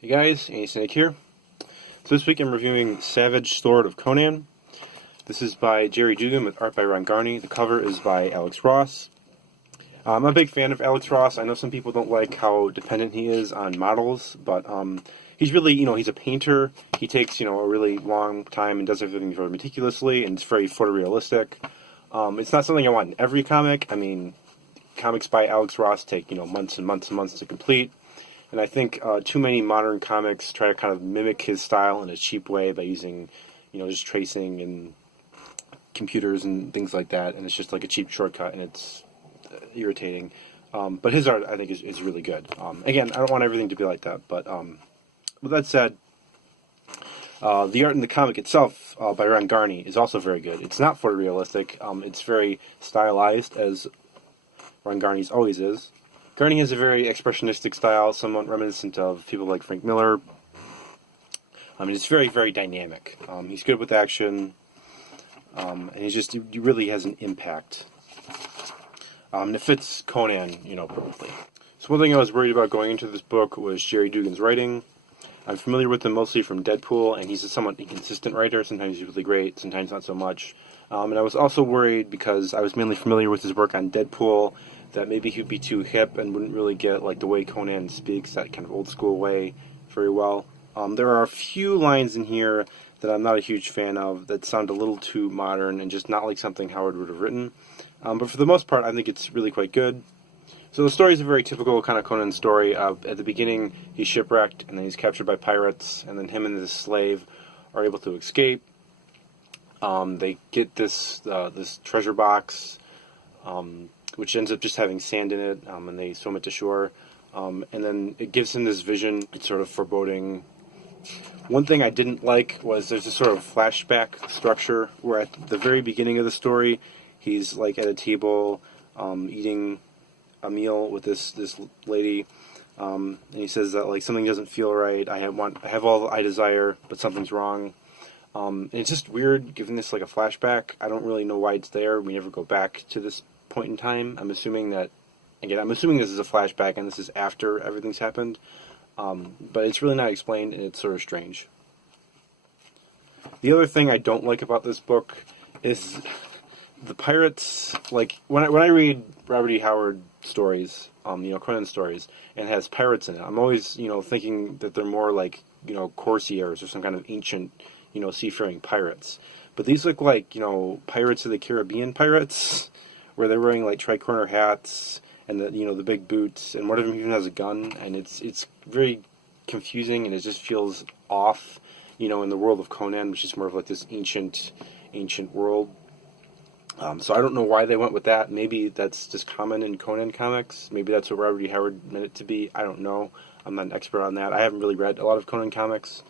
Hey guys, Anti-Cynic here. So this week I'm reviewing Savage Sword of Conan. This is by Gerry Duggan with art by Ron Garney. The cover is by Alex Ross. I'm a big fan of Alex Ross. I know some people don't like how dependent he is on models, but he's really, he's a painter. He takes, a really long time and does everything very meticulously, and it's very photorealistic. It's not something I want in every comic. I mean, comics by Alex Ross take, months and months and months to complete. And I think too many modern comics try to kind of mimic his style in a cheap way by using, just tracing and computers and things like that. And it's just like a cheap shortcut, and it's irritating. But his art, I think, is really good. Again, I don't want everything to be like that. But with that said, the art in the comic itself by Ron Garney is also very good. It's not photorealistic. It's very stylized, as Ron Garney's always is. Garney has a very expressionistic style, somewhat reminiscent of people like Frank Miller. It's very, very dynamic. He's good with action, and he really has an impact. And it fits Conan, perfectly. So one thing I was worried about going into this book was Gerry Duggan's writing. I'm familiar with him mostly from Deadpool, and he's a somewhat inconsistent writer. Sometimes he's really great, sometimes not so much. And I was also worried because I was mainly familiar with his work on Deadpool, that maybe he'd be too hip and wouldn't really get like the way Conan speaks, that kind of old school way, very well. There are a few lines in here that I'm not a huge fan of that sound a little too modern and just not like something Howard would have written. But for the most part, I think it's really quite good. So the story is a very typical kind of Conan story. At the beginning, he's shipwrecked, and then he's captured by pirates, and then him and this slave are able to escape. They get this treasure box, which ends up just having sand in it, and they swim it to shore. And then it gives him this vision. It's sort of foreboding. One thing I didn't like was there's this sort of flashback structure where at the very beginning of the story, he's like at a table eating a meal with this lady, and he says that like something doesn't feel right. I have all I desire, but something's wrong. And it's just weird giving this like a flashback. I don't really know why it's there. We never go back to this point in time. I'm assuming this is a flashback and this is after everything's happened. But it's really not explained, and it's sort of strange. The other thing I don't like about this book is the pirates. Like when I read Robert E. Howard stories, Conan stories, and it has pirates in it, I'm always thinking that they're more like corsairs or some kind of ancient seafaring pirates. But these look like Pirates of the Caribbean pirates, where they're wearing like tricorner hats and the big boots, and one of them even has a gun, and it's very confusing, and it just feels off, in the world of Conan, which is more of like this ancient world. So I don't know why they went with that. Maybe that's just common in Conan comics. Maybe that's what Robert E. Howard meant it to be. I don't know. I'm not an expert on that. I haven't really read a lot of Conan comics.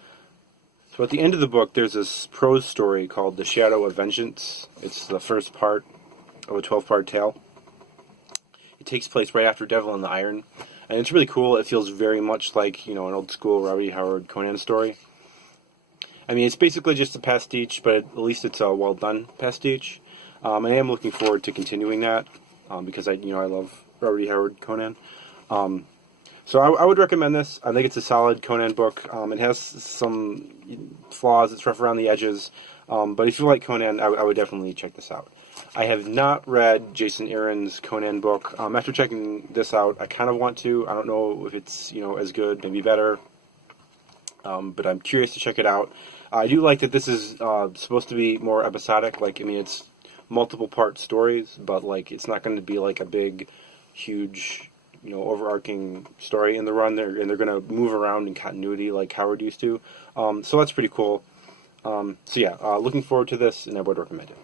So at the end of the book, there's this prose story called The Shadow of Vengeance. It's the first part of a 12-part tale. It takes place right after Devil in the Iron, and it's really cool. It feels very much like an old school Robert E. Howard Conan story. I mean, it's basically just a pastiche, but at least it's a well done pastiche. I am looking forward to continuing that because I love Robert E. Howard Conan. So I would recommend this. I think it's a solid Conan book. It has some flaws. It's rough around the edges. But if you like Conan, I would definitely check this out. I have not read Jason Aaron's Conan book. After checking this out, I kind of want to. I don't know if it's as good, maybe better. But I'm curious to check it out. I do like that this is supposed to be more episodic. It's multiple part stories, but it's not going to be like a big, huge, overarching story in the run. They're going to move around in continuity like Howard used to. So that's pretty cool. Looking forward to this, and I would recommend it.